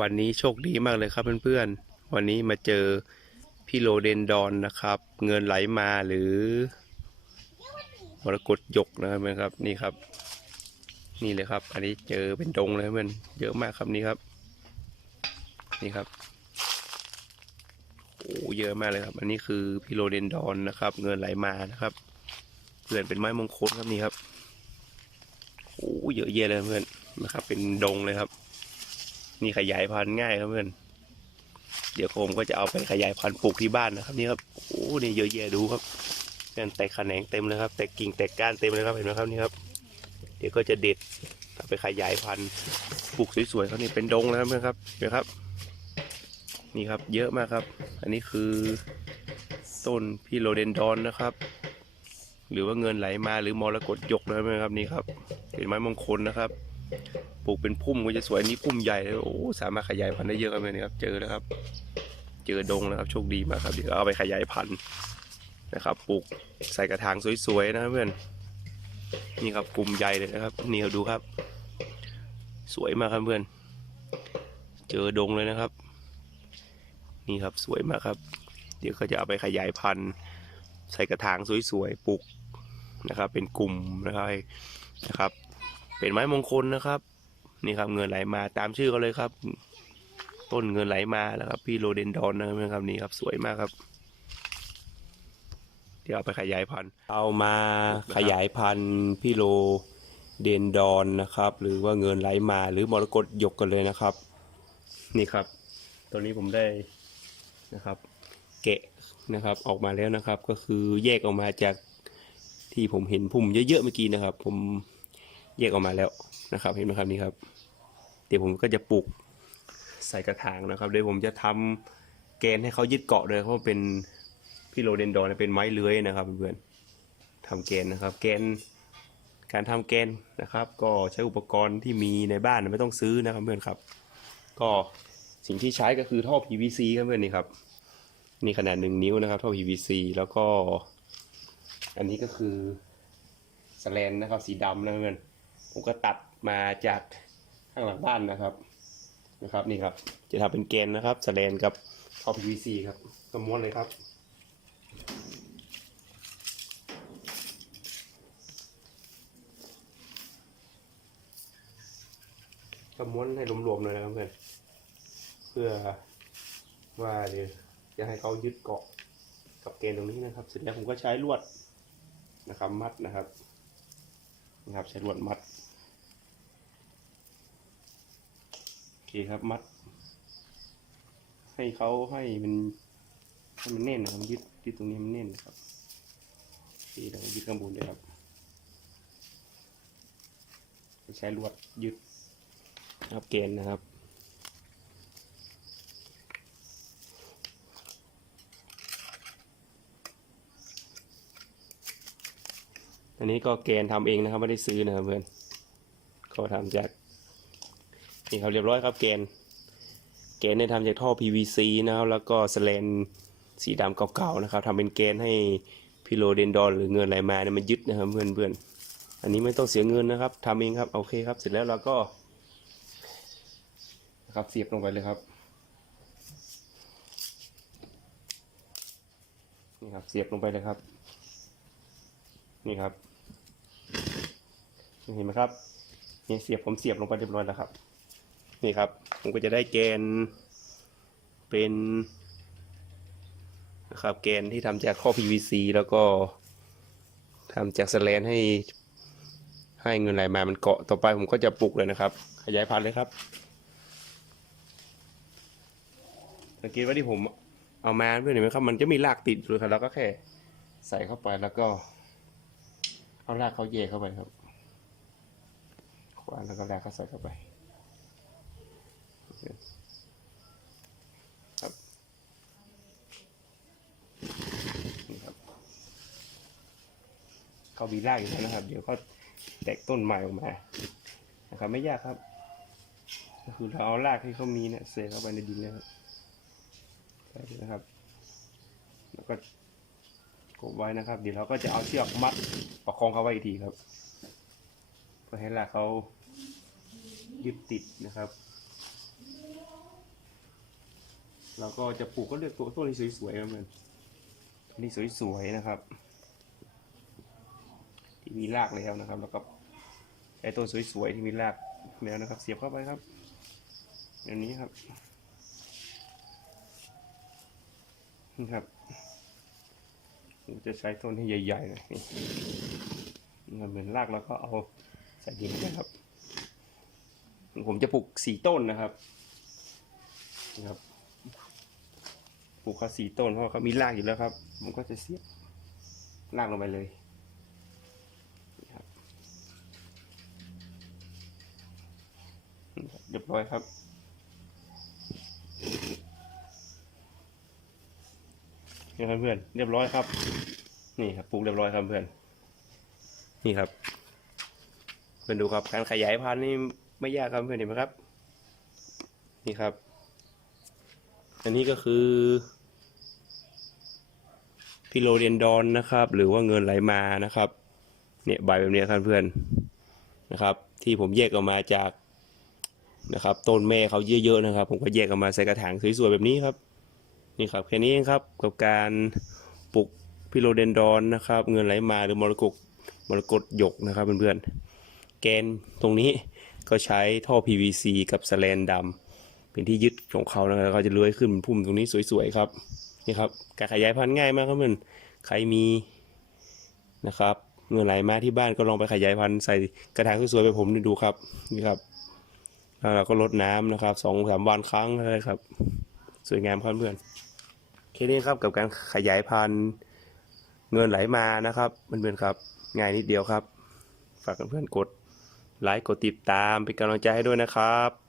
วันนี้โชคดีมากเลยครับเพื่อนๆ วันนี้มาเจอพี่โลเดนดอนนะครับ เงินไหลมาหรือมรกตหยกนะครับ นี่ครับ นี่เลยครับ อันนี้เจอเป็นดงเลยเพื่อนเยอะมากครับนี่ครับ นี่ครับโอ้เยอะมากเลยครับ อันนี้คือพี่โลเดนดอนนะครับ เงินไหลมานะครับเพื่อนเป็นไม้มงคลครับนี่ครับโอ้เยอะแยะเลยเพื่อนนะครับ เป็นดงเลยครับ นี่ขยายพันธุ์ง่ายครับเพื่อน เดี๋ยวผมก็จะเอาไปขยายพันธุ์ปลูกที่บ้านนะครับ นี่ครับ โอ้นี่เยอะแยะดูครับเพื่อนแตกแขนงเต็มเลยครับ แตกกิ่งแตกก้านเต็มเลยครับเห็นไหมครับนี่ครับ เดี๋ยวก็จะเด็ดเอาไปขยายพันธุ์ปลูกสวยๆครับนี่เป็นดงแล้วครับเพื่อนครับเห็นครับ นี่ครับเยอะมากครับ อันนี้คือต้นพี่โรเดนดอนนะครับ หรือว่าเงินไหลมาหรือมรกตหยกนะครับนี่ครับเป็นไม้มงคลนะครับ ปลูกเป็นพุ่มก็จะสวยอันนี้พุ่มใหญ่เลยโอ้สามารถขยายพันธุ์ได้เยอะครับเนี่ยครับ เจอแล้วครับ เจอดงแล้วครับโชคดีมากครับเดี๋ยวเอาไปขยายพันธุ์นะครับปลูกใส่กระถางสวยๆนะครับเพื่อนนี่ครับกลุ่มใหญ่เลยนะครับนี่ครับดูครับ สวยมากครับเพื่อน เจอดงเลยนะครับ นี่ครับสวยมากครับ เดี๋ยวก็จะเอาไปขยายพันธุ์ ใส่กระถางสวยๆปลูกนะครับ เป็นกลุ่มนะครับนะครับ เป็นไม้มงคลนะครับ นี่ครับเงินไหลมาตามชื่อเขาเลยครับ ต้นเงินไหลมาแล้วครับ พี่โรเดนดอนนะครับนี่ครับสวยมากครับเดี๋ยวเอาไปขยายพันธุ์เอามาขยายพันธุ์พี่โรเดนดอนนะครับ หรือว่าเงินไหลมาหรือมรกตหยกกันเลยนะครับ นี่ครับตัวนี้ผมได้นะครับเกะนะครับออกมาแล้วนะครับ ก็คือแยกออกมาจากที่ผมเห็นพุ่มเยอะๆเมื่อกี้นะครับ ผมแยกออกมาแล้ว นะครับเห็นไหมครับนี่ครับ เดี๋ยวผมก็จะปลูกใส่กระถางนะครับเดี๋ยวผมจะทำแกนให้เขายึดเกาะเลยเพราะเป็นพี่โรเดนดอนเป็นไม้เลื้อยนะครับเพื่อนๆทำแกนนะครับแกนการทำแกนนะครับ ก็ใช้อุปกรณ์ที่มีในบ้านไม่ต้องซื้อนะครับเพื่อนครับ ก็สิ่งที่ใช้ก็คือท่อ PVC ครับเพื่อนนี่ครับนี่ขนาดหนึ่งนิ้วนะครับท่อ PVC แล้วก็ อันนี้ก็คือสแลนนะครับสีดำนะเพื่อน ผมก็ตัดมาจากข้างหลังบ้านนะครับนะครับนี่ครับ จะทำเป็นแกนนะครับสแลนกับท่อ PVC ครับก็ม้วนเลยครับก็ม้วนให้รวมๆเลยนะครับเพื่อนเพื่อว่าเดี๋ยวจะให้เขายึดเกาะกับเกณฑ์ตรงนี้นะครับ เสร็จแล้วผมก็ใช้ลวดนะครับ มัดนะครับนะครับ ใช้ลวดมัดโอ เคครับมัด ให้เขาให้มันให้มันแน่นนะครับยึดยึดตรงนี้มันแน่นนะครับโอเคแล้วก็ยึดข้างบนเลยครับใช้ลวดยึดครับเกณฑ์นะครับอันนี้ก็เกณฑ์ทำเองนะครับ ไม่ได้ซื้อนะครับเพื่อนก็ทำจาก นี่ครับเรียบร้อยครับเกณฑ์เกณฑ์เนี่ยทำจากท่อ PVC นะครับ แล้วก็สแลนสีดำเก่าๆนะครับทำเป็นเกณฑ์ให้พิโลเดนดอนหรือเงินไหลมาเนี่ยมันยึดนะครับเพื่อนเพื่อนๆ อันนี้ไม่ต้องเสียเงินนะครับทำเองครับโอเคครับเสร็จแล้วเราก็นะครับเสียบลงไปเลยครับนี่ครับเสียบลงไปเลยครับ นี่ครับเห็นไหมครับนี่เสียบผมเสียบลงไปเรียบร้อยแล้วครับ นี่ครับผมก็จะได้แกนเป็นนะครับแกนที่ทำจากข้อ PVC แล้วก็ทำจากสแลนให้ให้เงินไหลมามันเกาะต่อไปผมก็จะปลูกเลยนะครับ ขยายพันธุ์เลยครับสังเกตว่าที่ผมเอามาเพื่อนเห็นไหมครับมันจะมีรากติดอยู่ครับเราก็แค่ใส่เข้าไปแล้วก็เอารากเขาแยกเข้าไปครับขวานแล้วก็รากเขาใส่เข้าไป ครับนี่ครับ เขามีรากอยู่แล้วนะครับ เดี๋ยวเขาแตกต้นใหม่ออกมา นะครับ ไม่ยากครับ ก็คือเราเอารากที่เขามีเนี่ยเสกเข้าไปในดินเลยครับใส่นะครับ แล้วก็กบไว้นะครับ เดี๋ยวเราก็จะเอาเชือกมัดประคองเขาไว้อีกทีครับ เพื่อให้รากเขายึดติดนะครับ เราก็จะปลูกก็เลือกตัวต้นที่สวยๆครับเพื่อนต้นที่สวยๆนะครับ ที่มีรากแล้วนะครับ แล้วก็ใช้ต้นสวยๆที่มีรากแล้วนะครับ เสียบเข้าไปครับอย่างนี้ครับนี่ครับผมจะใช้ต้นที่ใหญ่ๆหน่อยนี่มันเหมือนรากแล้วก็เอาใส่ดินนะครับ ผมจะปลูกสี่ต้นนะครับนี่ครับ ปลูกเขาสี่ต้นเพราะเขามีรากอยู่แล้วครับผมก็จะเสียบรากลงไปเลยนี่ครับนี่ครับเรียบร้อยครับนี่ครับเพื่อนเรียบร้อยครับ นี่ครับปลูกเรียบร้อยครับเพื่อน นี่ครับ เพื่อนดูครับการขยายพันธุ์นี่ไม่ยากครับเพื่อนเห็นไหมครับ นี่ครับ อันนี้ก็คือพิโลเดนดอนนะครับ หรือว่าเงินไหลมานะครับ เนี่ยใบแบบนี้ครับเพื่อนนะครับ ที่ผมแยกออกมาจากนะครับต้นแม่เขาเยอะๆนะครับ ผมก็แยกออกมาใส่กระถางสวยๆแบบนี้ครับ นี่ครับแค่นี้เองครับกับการปลูกพิโลเดนดอนนะครับ เงินไหลมาหรือมรกตมรกตหยกนะครับเพื่อนๆแกนตรงนี้ก็ใช้ท่อ PVC กับสแลนดำ เป็นที่ยึดของเขานะครับเขาจะเลื้อยขึ้นพุ่มตรงนี้สวยๆครับนี่ครับการขยายพันธุ์ง่ายมากครับเพื่อนใครมีนะครับเงินไหลมาที่บ้านก็ลองไปขยายพันธุ์ใส่กระถางสวยๆไปผมดูครับนี่ครับแล้วเราก็ลดน้ำนะครับสองสามวันครั้งเลยครับ สวยงามครับเพื่อนแค่นี้ครับกับการขยายพันธุ์เงินไหลมานะครับเพื่อนๆครับง่ายนิดเดียวครับ ฝากเพื่อนๆกดไลค์กดติดตามเป็นกำลังใจให้ด้วยนะครับ